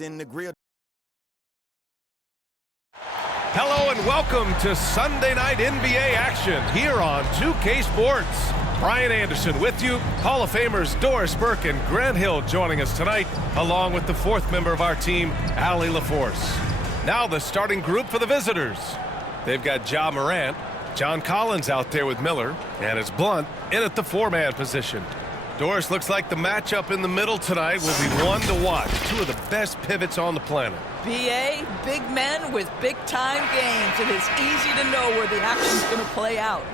in the grill. Hello and welcome to Sunday Night NBA action here on 2K Sports. Brian Anderson with you. Hall of Famers Doris Burke and Grant Hill joining us tonight, along with the fourth member of our team, Allie LaForce. Now the starting group for the visitors. They've got Ja Morant, John Collins out there with Miller, and it's Blunt in at the four-man position. Doris, looks like the matchup in the middle tonight will be one to watch. Two of the best pivots on the planet. BA, big men with big-time games. It is easy to know where the action's going to play out.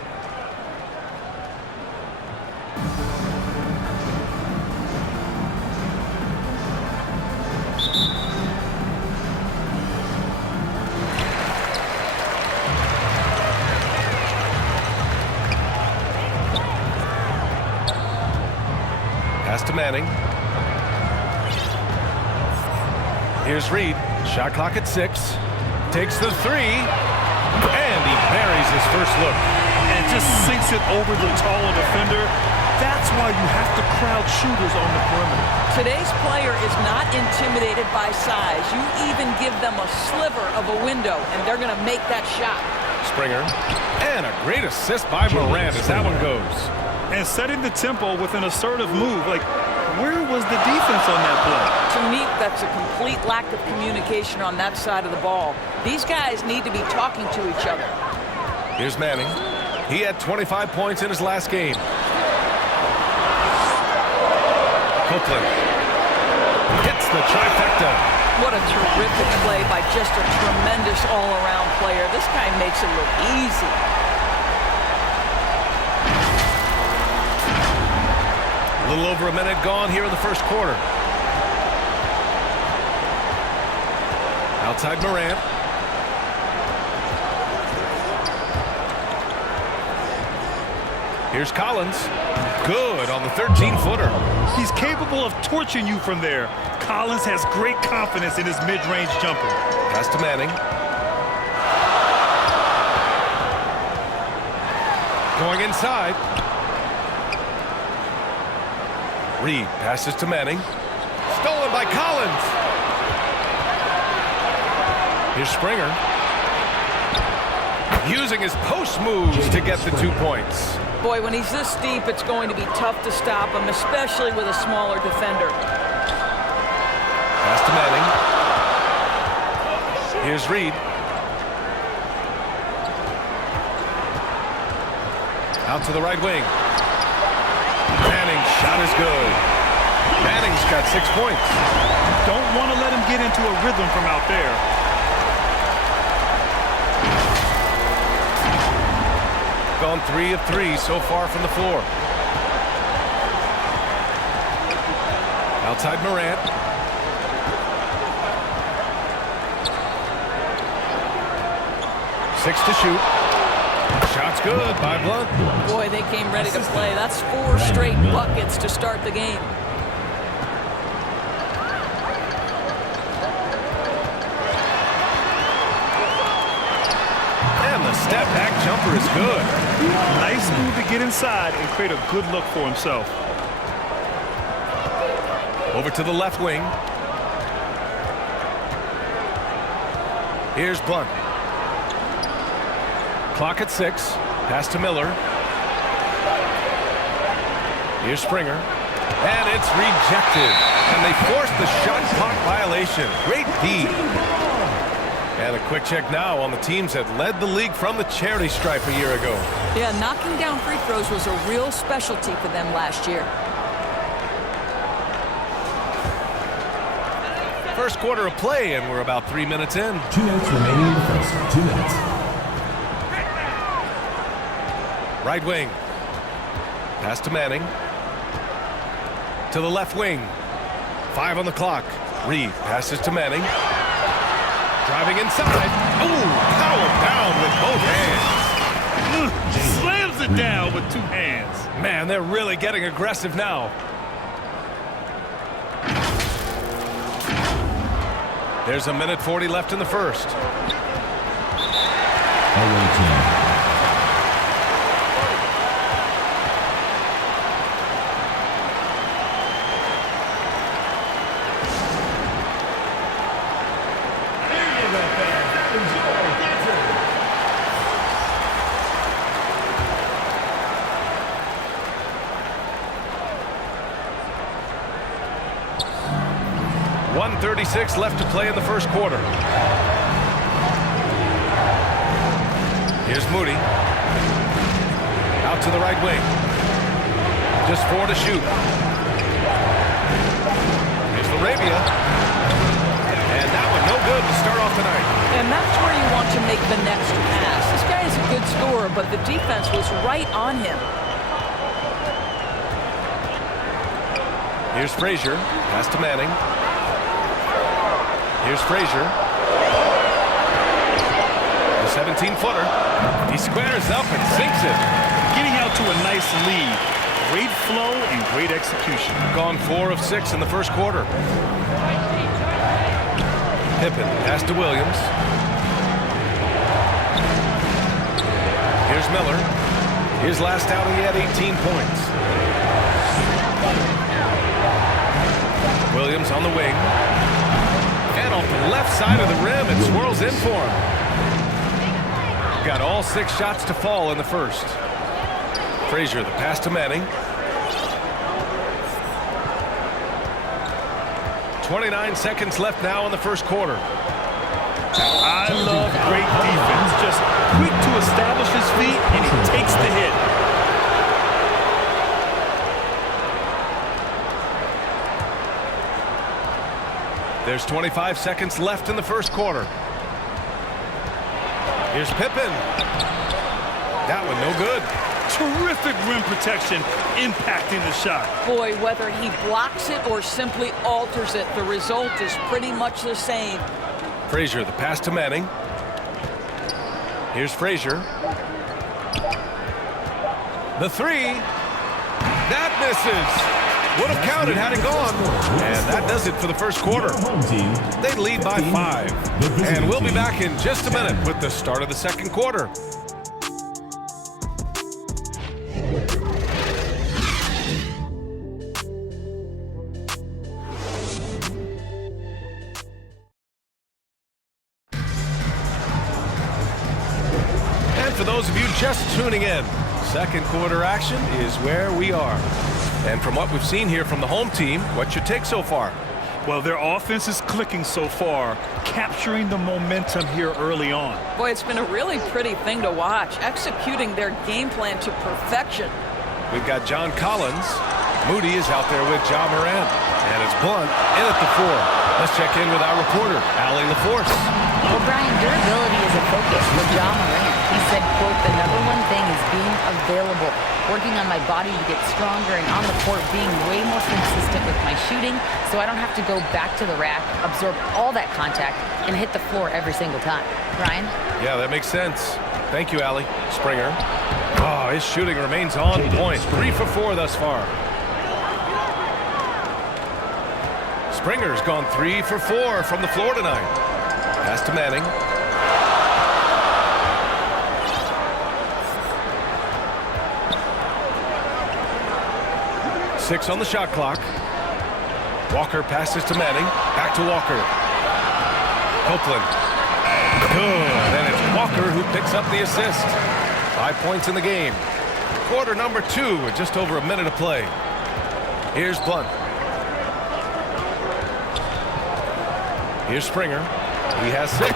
Pass to Manning. Here's Reed. Shot clock at 6. Takes the three. And he buries his first look. And just sinks it over the taller defender. That's why you have to crowd shooters on the perimeter. Today's player is not intimidated by size. You even give them a sliver of a window, and they're going to make that shot. Springer. And a great assist by Morant as that one goes. And setting the tempo with an assertive move. Like, where was the defense on that play? To me, that's a complete lack of communication on that side of the ball. These guys need to be talking to each other. Here's Manning. He had 25 points in his last game. Copeland hits the trifecta. What a terrific play by just a tremendous all-around player. This guy makes it look easy. A little over a minute gone here in the first quarter. Outside Morant. Here's Collins. Good on the 13-footer. He's capable of torching you from there. Collins has great confidence in his mid-range jumper. Pass to Manning. Going inside. Reed passes to Manning. Stolen by Collins. Here's Springer. Using his post moves to get the 2 points. Boy, when he's this deep, it's going to be tough to stop him, especially with a smaller defender. Pass to Manning. Here's Reed. Out to the right wing. Manning's shot is good. Manning's got 6 points. Don't want to let him get into a rhythm from out there. Gone 3 of 3 so far from the floor. Outside Morant. Six to shoot. Shot's good by Blunt. Boy, they came ready to play. That's 4 straight buckets to start the game. And the step-back jumper is good. Nice move to get inside and create a good look for himself. Over to the left wing. Here's Blunt. Clock at 6. Pass to Miller. Here's Springer. And it's rejected. And they forced the shot clock violation. Great D. And a quick check now on the teams that led the league from the charity stripe a year ago. Yeah, knocking down free throws was a real specialty for them last year. First quarter of play, and we're about 3 minutes in. 2 minutes remaining in the first. 2 minutes. Right wing. Pass to Manning. To the left wing. 5 on the clock. Reed passes to Manning. Driving inside. Ooh, power down with both hands. Slams it down with 2 hands. Man, they're really getting aggressive now. There's a minute 40 left in the first. Away team. 1:36 left to play in the first quarter. Here's Moody. Out to the right wing. Just 4 to shoot. Here's Arabia. And that one no good to start off tonight. And that's where you want to make the next pass. This guy is a good scorer, but the defense was right on him. Here's Frazier. Pass to Manning. Here's Frazier. The 17-footer. He squares up and sinks it. Getting out to a nice lead. Great flow and great execution. Gone 4 of 6 in the first quarter. Pippen. Pass to Williams. Here's Miller. His last outing, he had 18 points. Williams on the wing. And off the left side of the rim, it swirls in for him. Got all 6 shots to fall in the first. Frazier, the pass to Manning. 29 seconds left now in the first quarter. I love great defense. Just quick to establish his feet, and he takes the hit. There's 25 seconds left in the first quarter. Here's Pippen. That one no good. Terrific rim protection, impacting the shot. Boy, whether he blocks it or simply alters it, the result is pretty much the same. Frazier, the pass to Manning. Here's Frazier. The 3. That misses. Would have counted had it gone. And that does it for the first quarter. They lead by 5. And we'll be back in just a minute with the start of the second quarter. For those of you just tuning in, second quarter action is where we are. And from what we've seen here from the home team, what's your take so far? Well, their offense is clicking so far, capturing the momentum here early on. Boy, it's been a really pretty thing to watch, executing their game plan to perfection. We've got John Collins. Moody is out there with Ja Morant. And it's Blunt in at the 4. Let's check in with our reporter, Allie LaForce. Well, Brian, durability is a focus for Ja Morant. He said, quote, the number one thing is being available, working on my body to get stronger, and on the court being way more consistent with my shooting so I don't have to go back to the rack, absorb all that contact, and hit the floor every single time. Brian? Yeah, that makes sense. Thank you, Allie. Springer. Oh, his shooting remains on point. 3 for 4 thus far. Springer's gone 3 for 4 from the floor tonight. Pass to Manning. Six on the shot clock. Walker passes to Manning. Back to Walker. Copeland. Good. And it's Walker who picks up the assist. 5 points in the game. Quarter number 2 with just over a minute to play. Here's Blunt. Here's Springer. He has 6.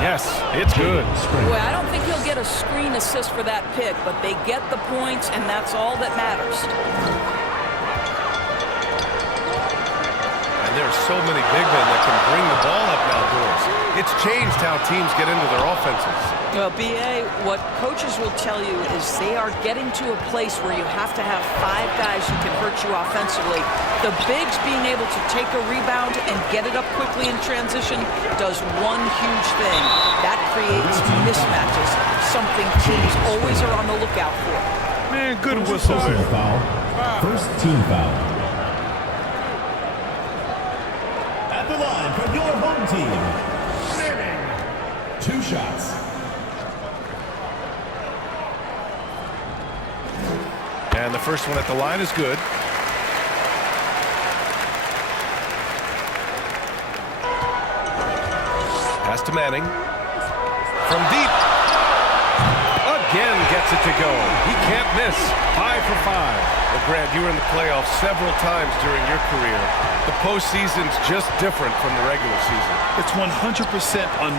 Yes, it's good. Boy, I don't think he'll get a screen assist for that pick, but they get the points, and that's all that matters. And there's so many big men that can bring the ball up outdoors. It's changed how teams get into their offenses. Well, B.A., what coaches will tell you is they are getting to a place where you have to have 5 guys who can hurt you offensively. The bigs being able to take a rebound and get it up quickly in transition does one huge thing. That creates mismatches, something teams always are on the lookout for. Man, good whistle. Personal foul. First team foul. At the line for your home team. 2 shots. And the first one at the line is good. Pass to Manning. From deep. Again gets gets it to go. He can't miss. 5 for 5. Well, Grant, you were in the playoffs several times during your career. The postseason's just different from the regular season. It's 100%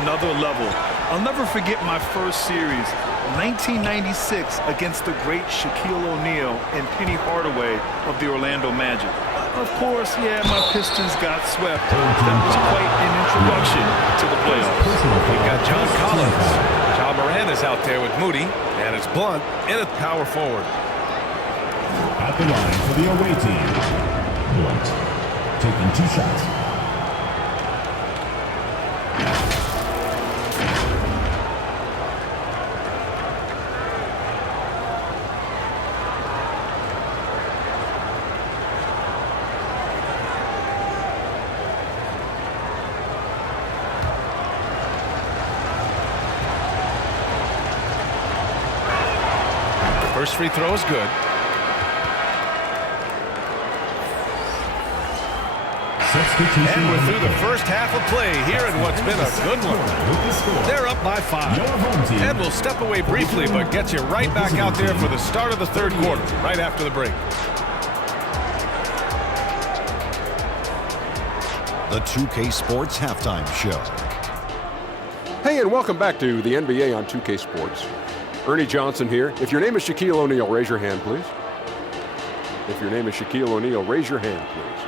another level. I'll never forget my first series, 1996, against the great Shaquille O'Neal and Penny Hardaway of the Orlando Magic. Of course, yeah, my Pistons got swept. That was quite an introduction to the playoffs. We've got John Collins. John Moran is out there with Moody, and it's Blunt in at power forward. At the line for the away team, Blunt, taking 2 shots. First free throw is good. And we're through the first half of play here in what's been a good one. They're up by 5. And we'll step away briefly, but get you right back out there for the start of the third quarter, right after the break. The 2K Sports Halftime Show. Hey, and welcome back to the NBA on 2K Sports. Ernie Johnson here. If your name is Shaquille O'Neal, raise your hand, please. If your name is Shaquille O'Neal, raise your hand, please.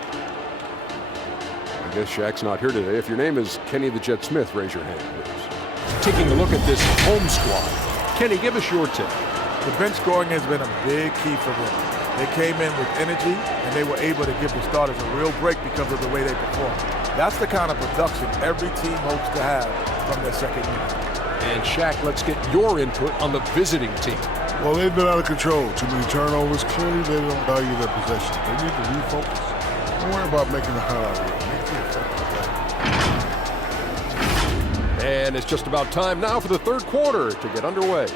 I guess Shaq's not here today. If your name is Kenny the Jet Smith, raise your hand, please. Taking a look at this home squad. Kenny, give us your take. The bench scoring has been a big key for them. They came in with energy, and they were able to give the starters a real break because of the way they performed. That's the kind of production every team hopes to have from their second unit. And Shaq, let's get your input on the visiting team. Well, they've been out of control. Too many turnovers. Clearly, they don't value their possession. They need to refocus. Don't worry about making the highlight reel. Make the effective play. And it's just about time now for the third quarter to get underway.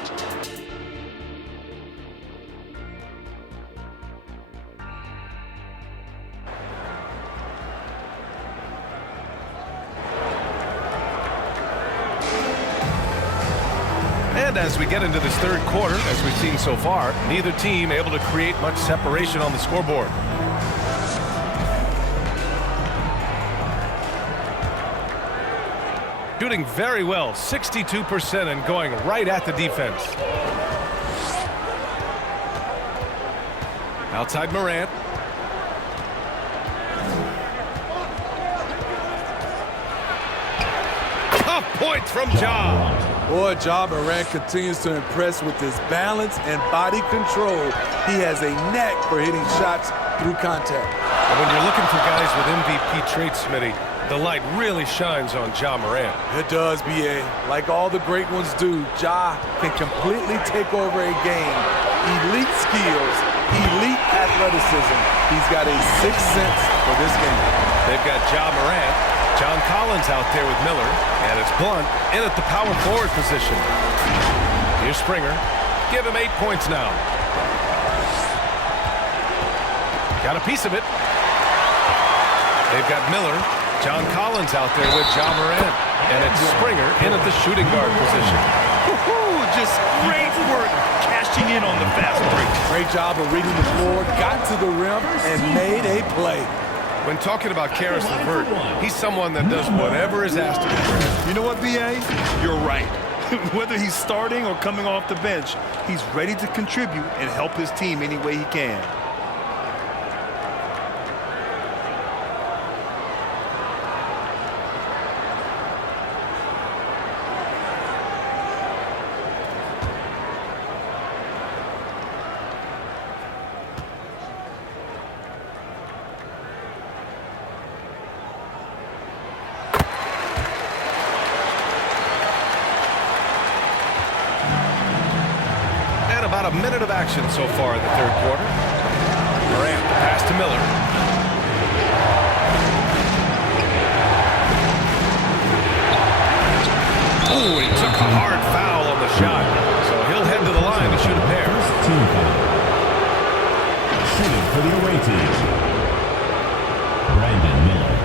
And as we get into this third quarter, as we've seen so far, neither team able to create much separation on the scoreboard. Shooting very well, 62%, and going right at the defense. Outside Morant. Tough points from Ja. Boy, Ja Morant continues to impress with his balance and body control. He has a knack for hitting shots through contact. And when you're looking for guys with MVP traits, Smitty, the light really shines on Ja Morant. It does, B.A. Like all the great ones do, Ja can completely take over a game. Elite skills, elite athleticism. He's got a sixth sense for this game. They've got Ja Morant, John Collins out there with Miller, and it's Blunt in at the power forward position. Here's Springer. Give him 8 points now. Got a piece of it. They've got Miller. John Collins out there with Ja Morant. And it's Springer in at the shooting guard position. Just great work cashing in on the fast break. Great job of reading the floor, got to the rim, and made a play. When talking about Karis LeVert, he's someone that does whatever is asked of him. You know what, B.A.? You're right. Whether he's starting or coming off the bench, he's ready to contribute and help his team any way he can. About a minute of action so far in the third quarter. Morant, pass to Miller. Oh, he took a hard foul on the shot. So he'll head to the line to shoot a pair. Team foul. Shooting for the away team, Brandon Miller,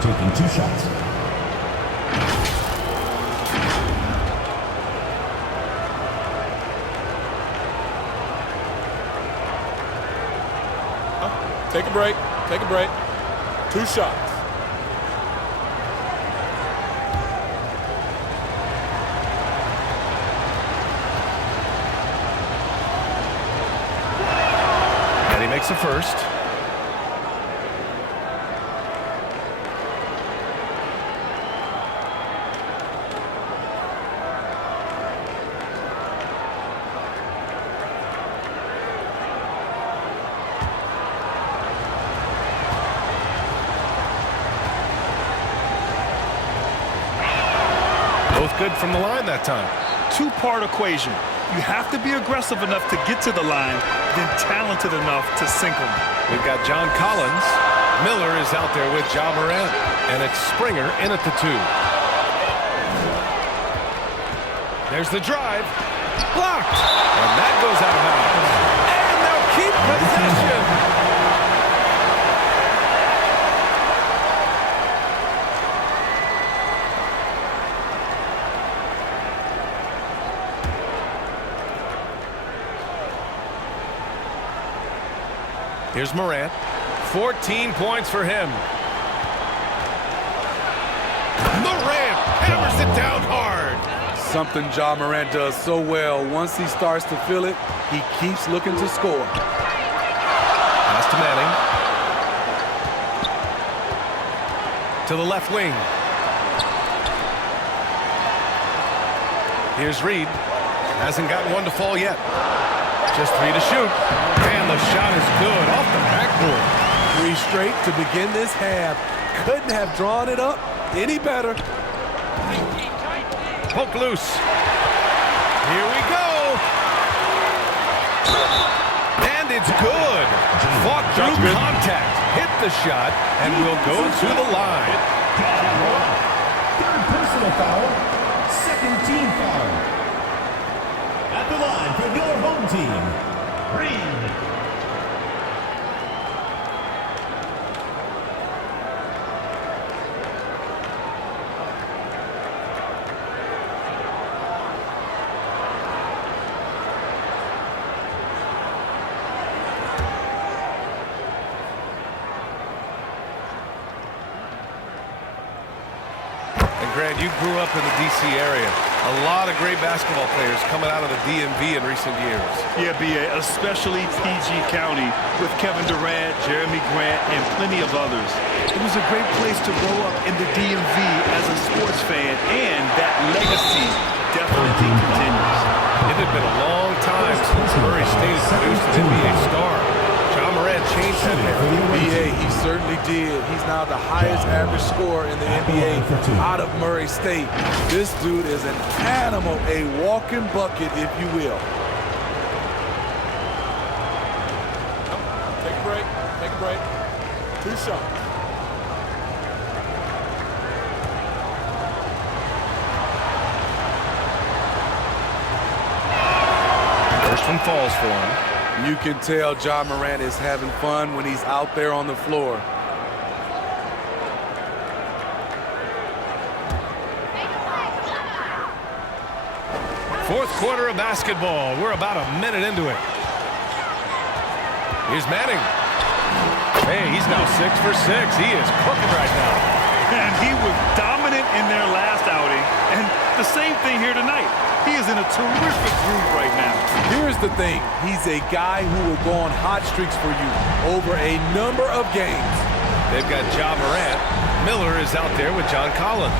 taking 2 shots. Take a break. Take a break. 2 shots. And he makes the first. Both good from the line that time. Two-part equation. You have to be aggressive enough to get to the line, then talented enough to sink them. We've got John Collins. Miller is out there with Ja Morant. And it's Springer in at the 2. There's the drive. Blocked. And that goes out of bounds. And they'll keep possession. Here's Morant. 14 points for him. Morant hammers it down hard. Something Ja Morant does so well. Once he starts to feel it, he keeps looking to score. Pass to Manning. To the left wing. Here's Reed. Hasn't gotten one to fall yet. Just 3 to shoot. And the shot is good off the backboard. 3 straight to begin this half. Couldn't have drawn it up any better. Poke loose. Here we go. And it's good. Fought through contact. Hit the shot and will go to the line. Third personal foul. Second team foul. At the line for your home team, Reed. Grant, you grew up in the D.C. area. A lot of great basketball players coming out of the DMV in recent years. Yeah, B.A., especially PG County with Kevin Durant, Jeremy Grant, and plenty of others. It was a great place to grow up in the DMV as a sports fan, and that legacy definitely continues. It had been a long time since Murray State produced an NBA star. Ja Morant changed that era. B.A., he certainly did. He's now the highest average scorer in the NBA out of Murray State. This dude is an animal, a walking bucket, if you will. Take a break. Take a break. 2 shots. First one falls for him. You can tell Ja Morant is having fun when he's out there on the floor. Fourth quarter of basketball. We're about a minute into it. Here's Manning. Hey, he's now 6 for 6. He is cooking right now. And he was dominant in their last outing. And the same thing here tonight. He is in a terrific groove right now. Here's the thing. He's a guy who will go on hot streaks for you over a number of games. They've got Ja Morant. Miller is out there with John Collins.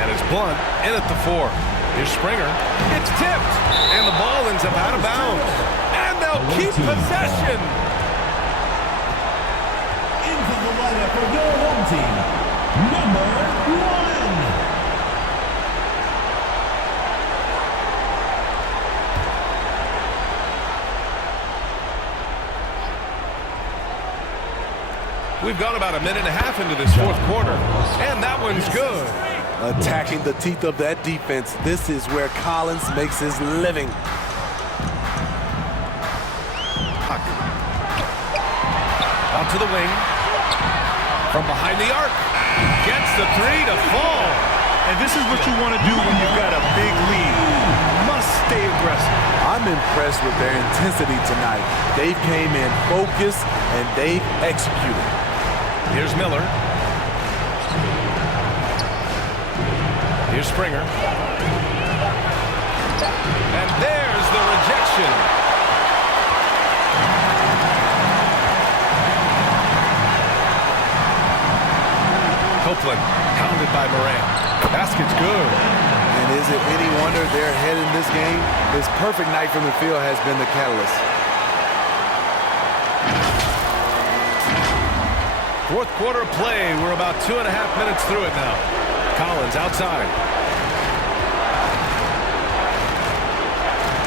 And it's Blunt in at the 4. Here's Springer. It's tipped. And the ball ends up out of bounds. And they'll keep possession. Into the lineup for your home team, number 1. We've gone about a minute and a half into this fourth quarter, and that one's good. Attacking the teeth of that defense. This is where Collins makes his living. Out to the wing. From behind the arc. Gets the 3 to fall. And this is what you want to do when you've got a big lead. You must stay aggressive. I'm impressed with their intensity tonight. They came in focused and they executed. Here's Miller. Here's Springer. And there's the rejection. Copeland pounded by Morant. Basket's good. And is it any wonder they're ahead in this game? His perfect night from the field has been the catalyst. Fourth quarter play. We're about 2.5 minutes through it now. Collins outside.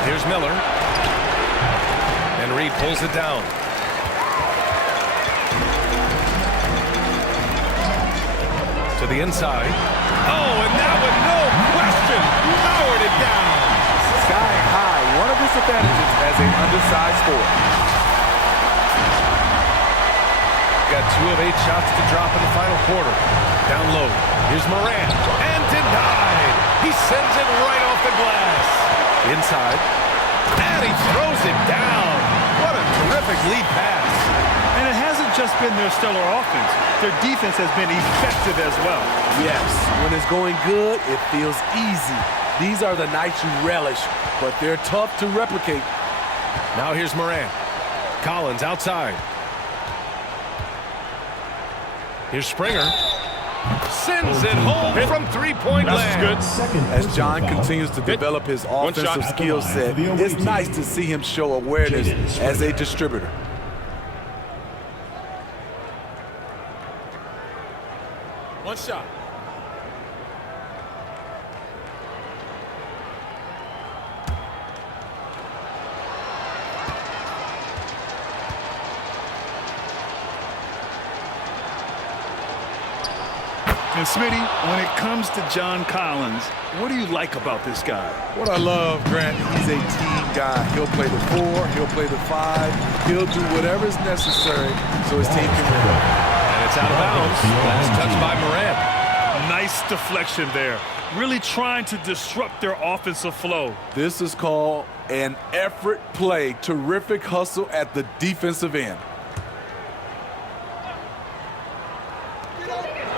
Here's Miller. And Reed pulls it down. To the inside. Oh, and that one, no question, powered it down. Sky high, one of his advantages as an undersized forward. Got 2 of 8 shots to drop in the final quarter. Down low. Here's Morant. And denied. He sends it right off the glass. Inside. And he throws it down. What a terrific lead pass. And it hasn't just been their stellar offense. Their defense has been effective as well. Yes, when it's going good, it feels easy. These are the nights you relish, but they're tough to replicate. Now here's Morant. Collins outside. Here's Springer. Sends it home from three-point land. As John continues to develop his offensive skill set, it's nice to see him show awareness as a distributor. One shot. And Smitty, when it comes to John Collins, what do you like about this guy? What I love, Grant, he's a team guy. He'll play the 4, he'll play the 5, he'll do whatever's necessary so his team can win. And it's out of bounds. Last touch by Morant. Nice deflection there. Really trying to disrupt their offensive flow. This is called an effort play. Terrific hustle at the defensive end.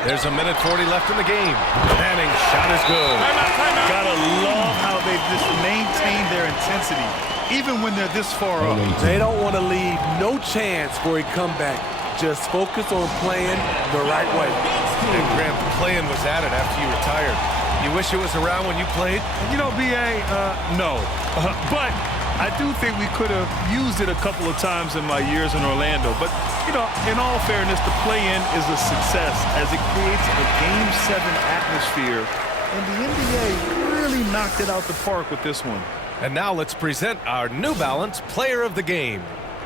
There's a minute 40 left in the game. Manning's shot is good. Gotta love how they've just maintained their intensity, even when they're this far up. They don't want to leave no chance for a comeback. Just focus on playing the right way. And Grant, playing was added after you retired. You wish it was around when you played? You know, B.A., no. But I do think we could have used it a couple of times in my years in Orlando. But, you know, in all fairness, the play-in is a success as it creates a Game 7 atmosphere. And the NBA really knocked it out the park with this one. And now let's present our New Balance Player of the Game.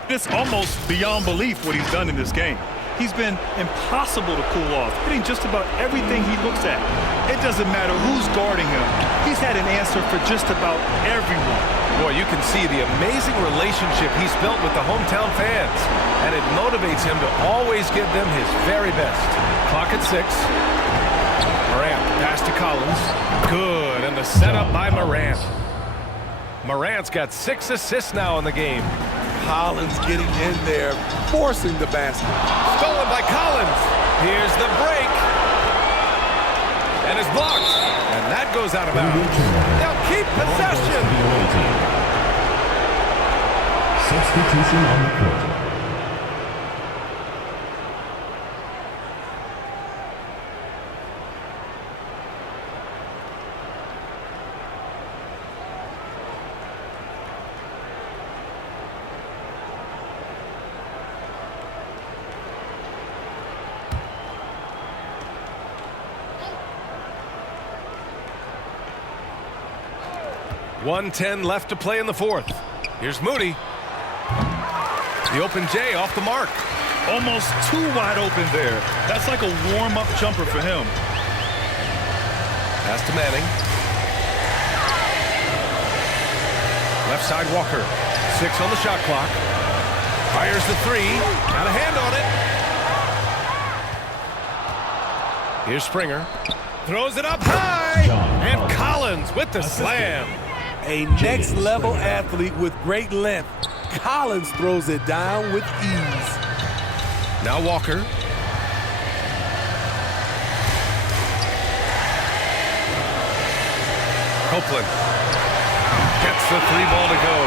It's almost beyond belief what he's done in this game. He's been impossible to cool off, hitting just about everything he looks at. It doesn't matter who's guarding him. He's had an answer for just about everyone. Boy, you can see the amazing relationship he's built with the hometown fans. And it motivates him to always give them his very best. Clock at 6. Morant, pass to Collins. Good, and the setup by Morant. Morant's got 6 assists now in the game. Collins getting in there, forcing the basket. Stolen by Collins. Here's the break. And it's blocked. And that goes out of bounds. They'll keep possession. Substitution on the court. .110 left to play in the fourth. Here's Moody. The open J off the mark. Almost too wide open there. That's like a warm-up jumper for him. Pass to Manning. Left side Walker. 6 on the shot clock. Fires the 3. Got a hand on it. Here's Springer. Throws it up high. And Collins with the slam. A next-level athlete with great length. Collins throws it down with ease. Now Walker. Copeland gets the 3-ball to go.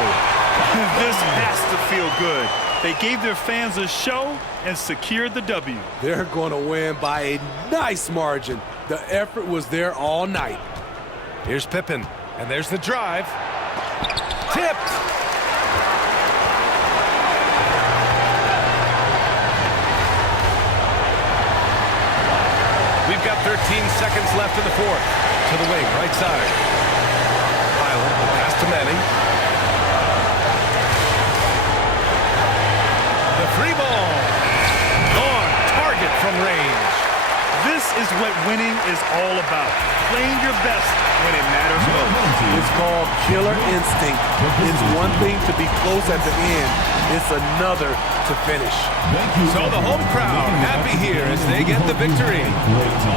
This has to feel good. They gave their fans a show and secured the W. They're going to win by a nice margin. The effort was there all night. Here's Pippen, and there's the drive. Tipped. We've got 13 seconds left in the fourth. To the wing, right side. Highland, the pass to Manning. The 3-ball. On target from range. This is what winning is all about. Playing your best when it matters most. It's called killer instinct. It's one thing to be close at the end. It's another to finish. So the home crowd happy here as they get the victory.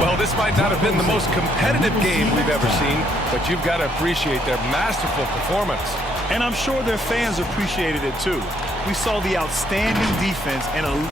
Well, this might not have been the most competitive game we've ever seen, but you've got to appreciate their masterful performance. And I'm sure their fans appreciated it too. We saw the outstanding defense and a